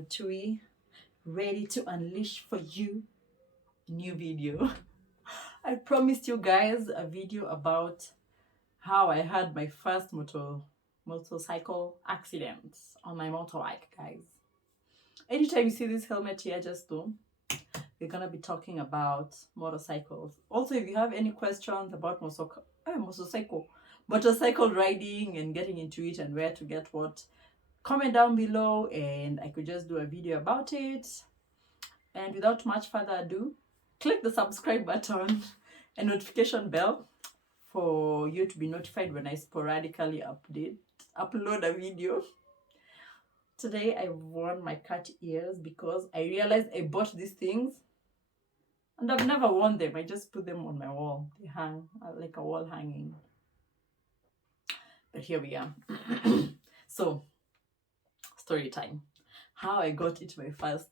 Mutui, ready to unleash for you a new video. I promised you guys a video about how I had my first motorcycle accident on my motorbike, guys. Anytime you see this helmet here, just know we're gonna be talking about motorcycles. Also, if you have any questions about motorcycle riding and getting into it and where to get what, comment down below and I could just do a video about it. And without much further ado, click the subscribe button and notification bell for you to be notified when I sporadically upload a video. Today I worn my cat ears because I realized I bought these things and I've never worn them. I just put them on my wall. They hang like a wall hanging. But here we are. So, story time. How I got into my first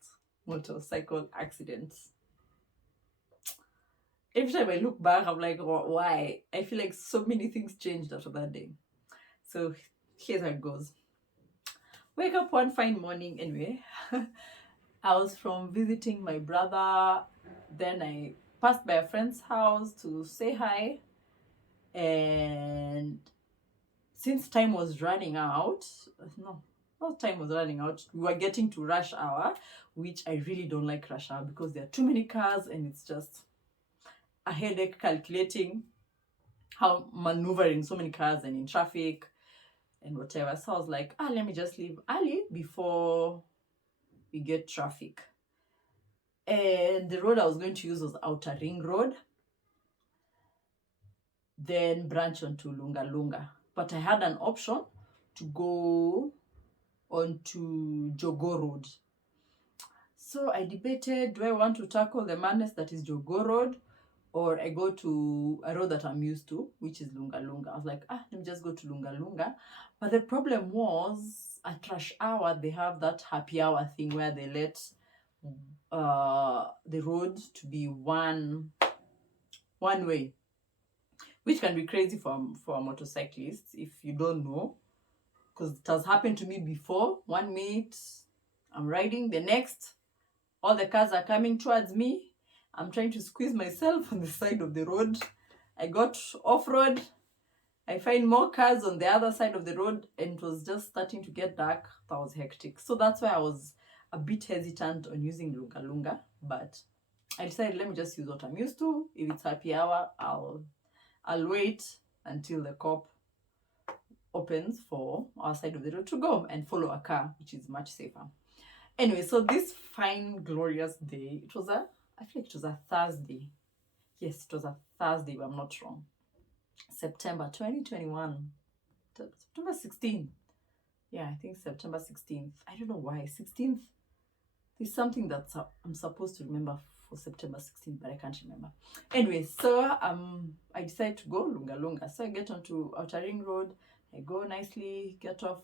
motorcycle accident. Every time I look back, I'm like, why? I feel like so many things changed after that day. So here's how it goes. Wake up one fine morning anyway. I was from visiting my brother. Then I passed by a friend's house to say hi. And since time was running out, time was running out. We were getting to rush hour, which I really don't like rush hour because there are too many cars and it's just a headache calculating how maneuvering so many cars and in traffic and whatever. So I was like, let me just leave early before we get traffic. And the road I was going to use was Outer Ring Road, then branch onto Lunga Lunga. But I had an option to go onto Jogo Road. So I debated, do I want to tackle the madness that is Jogo Road or I go to a road that I'm used to, which is Lunga Lunga. I was like, let me just go to Lunga Lunga. But the problem was at rush hour, they have that happy hour thing where they let the road to be one way, which can be crazy for a motorcyclist if you don't know, because it has happened to me before. 1 minute I'm riding, the next all the cars are coming towards me. I'm trying to squeeze myself on the side of the road. I got off-road. I find more cars on the other side of the road and it was just starting to get dark. That was hectic. So that's why I was a bit hesitant on using Lunga Lunga. But I decided, let me just use what I'm used to. If it's happy hour, I'll wait until the cop opens for our side of the road to go and follow a car, which is much safer. Anyway, so this fine, glorious day, I feel like it was a Thursday. Yes, it was a Thursday, if I'm not wrong. September 2021. September 16th. Yeah, I think September 16th. I don't know why. 16th is something that I'm supposed to remember for September 16th, but I can't remember. Anyway, so I decided to go Lunga Lunga. So I get onto Outer Ring Road. I go nicely, get off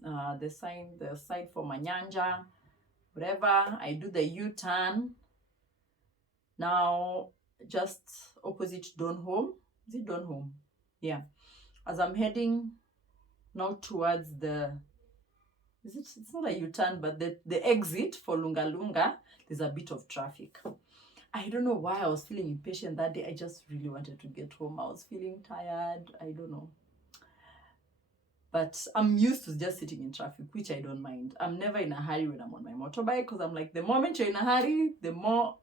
the side for Manyanja, whatever. I do the U-turn. Now, just opposite Donholm. Is it Donholm? Yeah. As I'm heading now towards it's not a U-turn, but the exit for Lunga Lunga, there's a bit of traffic. I don't know why I was feeling impatient that day. I just really wanted to get home. I was feeling tired. I don't know. But I'm used to just sitting in traffic, which I don't mind. I'm never in a hurry when I'm on my motorbike because I'm like, the moment you're in a hurry, the more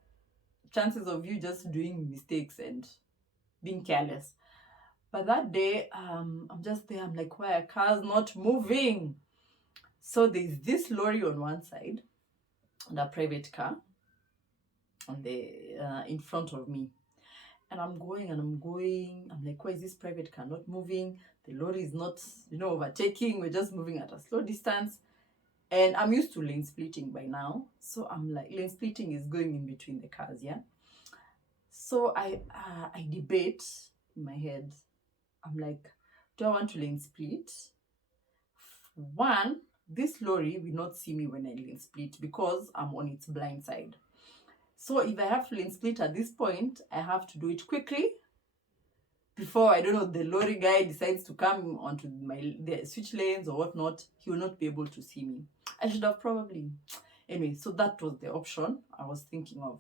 chances of you just doing mistakes and being careless. But that day, I'm just there. I'm like, why are cars not moving? So there's this lorry on one side and a private car on the in front of me. And I'm going. I'm like, why is this private car not moving? The lorry is not, overtaking. We're just moving at a slow distance. And I'm used to lane splitting by now. So I'm like, lane splitting is going in between the cars, yeah? So I debate in my head. I'm like, do I want to lane split? One, this lorry will not see me when I lane split because I'm on its blind side. So if I have to lane split at this point, I have to do it quickly before, the lorry guy decides to come onto the switch lanes or whatnot. He will not be able to see me. I should have probably. Anyway, so that was the option I was thinking of.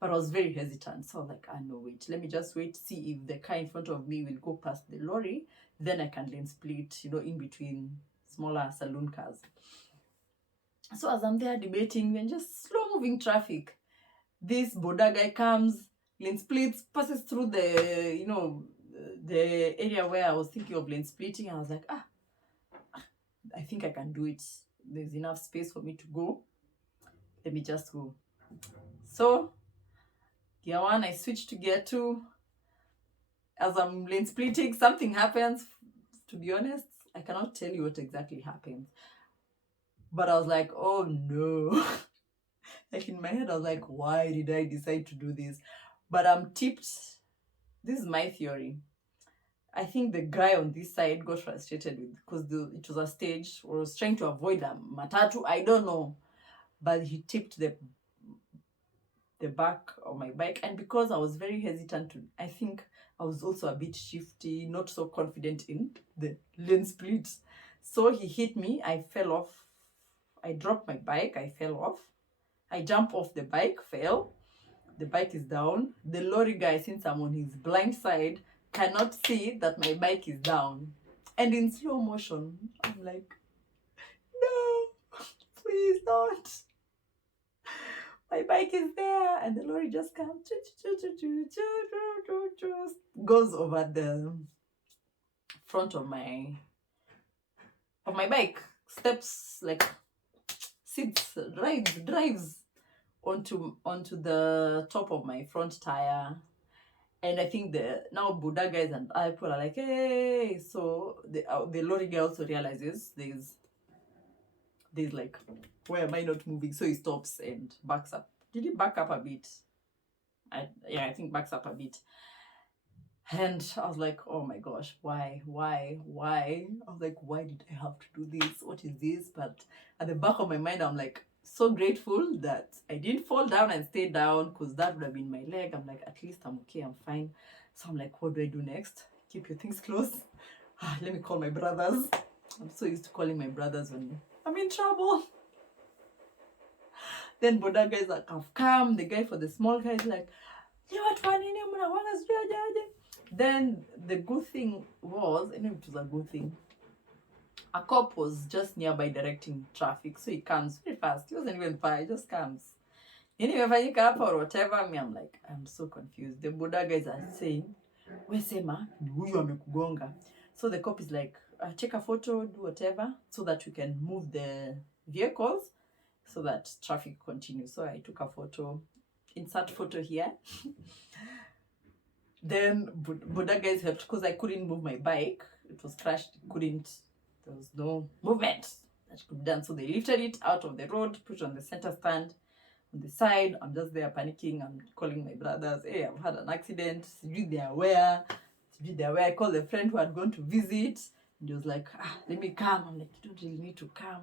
But I was very hesitant. So I was like, no, wait. Let me just wait, see if the car in front of me will go past the lorry. Then I can lane split, in between smaller saloon cars. So as I'm there debating, we're just slow-moving traffic. This border guy comes, lane splits, passes through the, the area where I was thinking of lane splitting. I was like, I think I can do it. There's enough space for me to go. Let me just go. So, gear 1, I switch to gear 2. As I'm lane splitting, something happens. To be honest, I cannot tell you what exactly happens. But I was like, oh no. Like in my head, I was like, why did I decide to do this? But I'm tipped. This is my theory. I think the guy on this side got frustrated with because it was a stage or was trying to avoid a matatu. I don't know. But he tipped the back of my bike. And because I was very hesitant I think I was also a bit shifty, not so confident in the lane split. So he hit me. I fell off. I dropped my bike. I fell off. I jumped off the bike, fell. The bike is down. The lorry guy, since I'm on his blind side, cannot see that my bike is down. And in slow motion, I'm like, no, please don't. My bike is there. And the lorry just comes, goes over the front of my bike, steps, like sits, drives onto the top of my front tire. And I think now Buddha guys and people are like, hey. So the lorry guy also realizes there's like, why am I not moving? So he stops and backs up. Did he back up a bit? I think backs up a bit. And I was like, oh my gosh, why? I was like, why did I have to do this? What is this? But at the back of my mind, I'm like, so grateful that I didn't fall down and stay down, because that would have been my leg. I'm like, at least I'm okay, I'm fine. So I'm like, what do I do next? Keep your things close. Let me call my brothers. I'm so used to calling my brothers when I'm in trouble. Then Boda guys like have come. The guy for the small guy is like, then the good thing was, I know it was a good thing, a cop was just nearby directing traffic, so he comes very fast. He wasn't even far, he just comes. Anyway, or whatever, me, I'm like, I'm so confused. The Buddha guys are saying, we sema, huyu amekugonga. So the cop is like, take a photo, do whatever, so that we can move the vehicles, so that traffic continues. So I took a photo, insert photo here. Then Buddha guys helped, because I couldn't move my bike. It was crashed, there was no movement that could be done. So they lifted it out of the road, put it on the center stand on the side. I'm just there panicking. I'm calling my brothers. Hey, I've had an accident. They are aware. I called a friend who had gone to visit. And he was like, let me come. I'm like, you don't really need to come.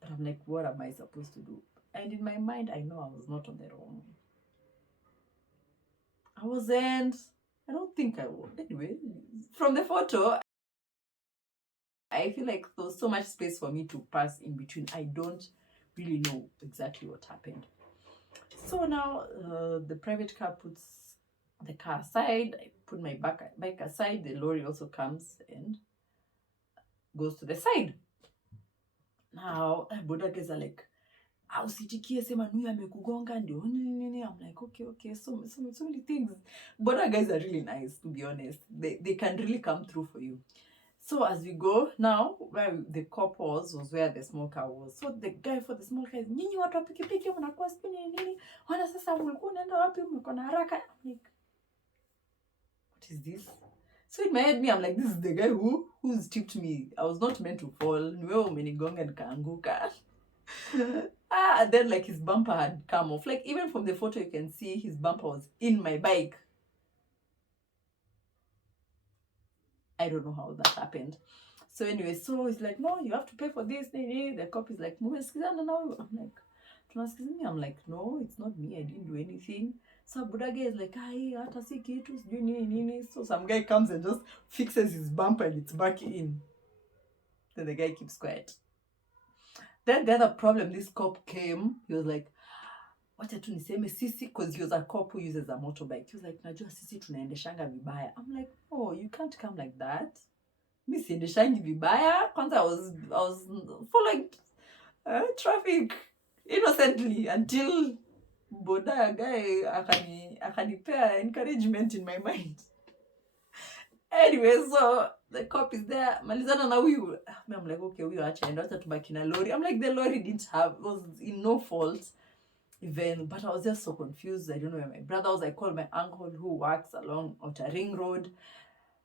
But I'm like, what am I supposed to do? And in my mind, I know I was not on the wrong. I wasn't. I don't think I would. Anyway, from the photo, I feel like there was so much space for me to pass in between. I don't really know exactly what happened. So now the private car puts the car aside. I put my bike aside. The lorry also comes and goes to the side. Now, Boda guys are like, usitikie sema nuyu amekugonga ndio. I'm like, okay, so many things. Boda guys are really nice, to be honest. They can really come through for you. So as we go now, where the cop was where the small car was. So the guy for the small car is, nyinyi watu wa pikipiki mnakuwa spini nini? Wana sasa ulikuwa unaenda wapi? Mko na haraka? I'm like, what is this? So in my head, I'm like, this is the guy who's tipped me. I was not meant to fall. Niwewe umenigonga nikaanguka. And then like his bumper had come off. Like even from the photo you can see his bumper was in my bike. I don't know how that happened. So anyway, so he's like, no, you have to pay for this. The cop is like, mumesikizana now. I'm like, tunasikizana. I'm like, no, it's not me. I didn't do anything. So Budage is like, hata si kitu, sijui nini. So some guy comes and just fixes his bumper and it's back in. Then the guy keeps quiet. Then the other problem, this cop came. He was like, wacha tu niseme sisi, because he was a cop who uses a motorbike. He was like, najua sisi tunaendeshanga vibaya. I'm like, oh, you can't come like that. Mi siendeshangi vibaya. Kwanza I was following traffic innocently until boda guy akanipea encouragement in my mind. Anyway, so the cop is there. Malizana na huyu. I'm like, okay, huyu acha enda, acha tubaki na lorry. I'm like, the lorry was in no fault even, but I was just so confused. I don't know where my brother was. I called my uncle who works along Outer Ring Road.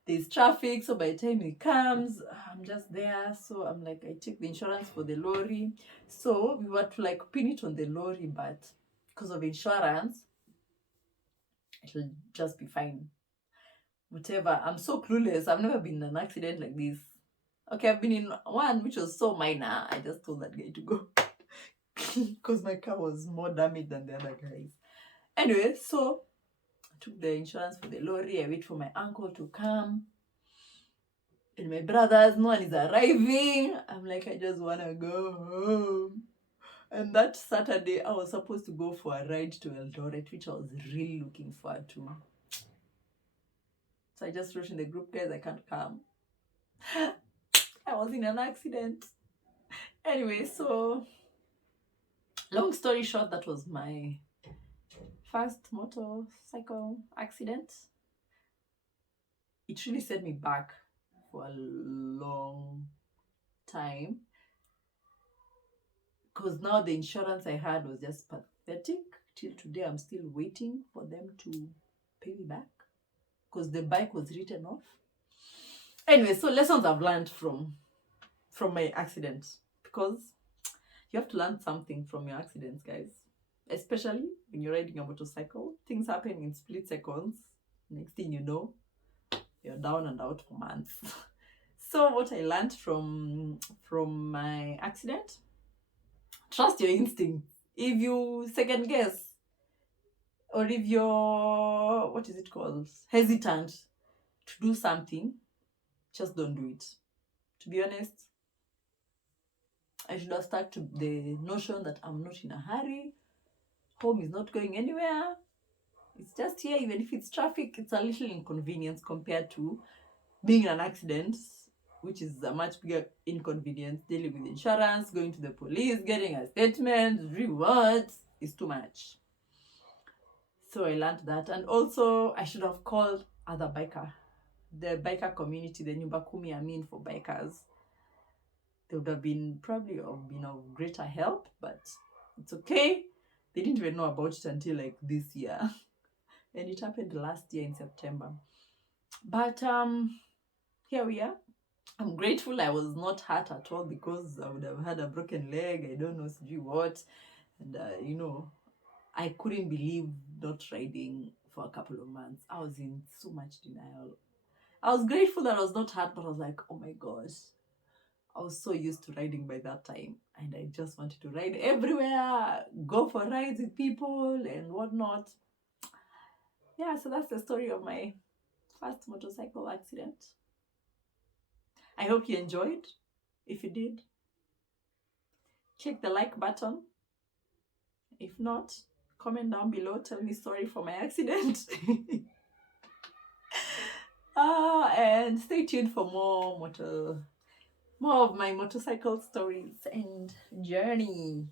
There's traffic, so by the time he comes, I'm just there. So I'm like, I take the insurance for the lorry. So we were to like pin it on the lorry, but because of insurance, it'll just be fine. Whatever. I'm so clueless. I've never been in an accident like this. Okay, I've been in one which was so minor. I just told that guy to go because my car was more damaged than the other guys. Anyway, so I took the insurance for the lorry. I wait for my uncle to come. And my brothers, no one is arriving. I'm like, I just want to go home. And that Saturday, I was supposed to go for a ride to Eldoret, which I was really looking forward to. So I just wrote in the group, guys, I can't come. I was in an accident. Anyway, so long story short, that was my first motorcycle accident. It really set me back for a long time, because now the insurance I had was just pathetic. Till today, I'm still waiting for them to pay me back because the bike was written off. Anyway, so lessons I've learned from my accident, because you have to learn something from your accidents, guys. Especially when you're riding a motorcycle, things happen in split seconds. Next thing you know, you're down and out for months. So what I learned from my accident: trust your instincts. If you second guess, or if you're hesitant to do something, just don't do it. To be honest, I should have stuck to the notion that I'm not in a hurry. Home is not going anywhere. It's just here. Even if it's traffic, it's a little inconvenience compared to being in an accident, which is a much bigger inconvenience. Dealing with insurance, going to the police, getting a statement, rewards is too much. So I learned that. And also, I should have called the biker community, the Nyumba Kumi for bikers. They would have been of greater help, but it's okay. They didn't even know about it until like this year. And it happened last year in September. But here we are. I'm grateful I was not hurt at all, because I would have had a broken leg. I don't know what. And, I couldn't believe not riding for a couple of months. I was in so much denial. I was grateful that I was not hurt, but I was like, oh my gosh. I was so used to riding by that time, and I just wanted to ride everywhere, go for rides with people and whatnot. Yeah, so that's the story of my first motorcycle accident. I hope you enjoyed. If you did, click the like button. If not, comment down below, tell me story for my accident. And stay tuned for more of my motorcycle stories and journey,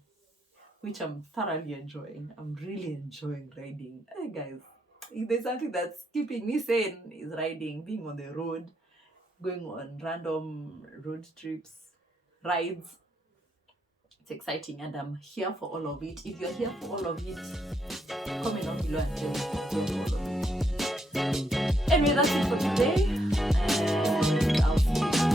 which I'm thoroughly enjoying. I'm really enjoying riding. Hey guys, if there's something that's keeping me sane, is riding, being on the road, going on random road trips, rides. It's exciting, and I'm here for all of it. If you're here for all of it, comment down below and tell me if you're for all of it. Anyway, that's it for today, and I'll see you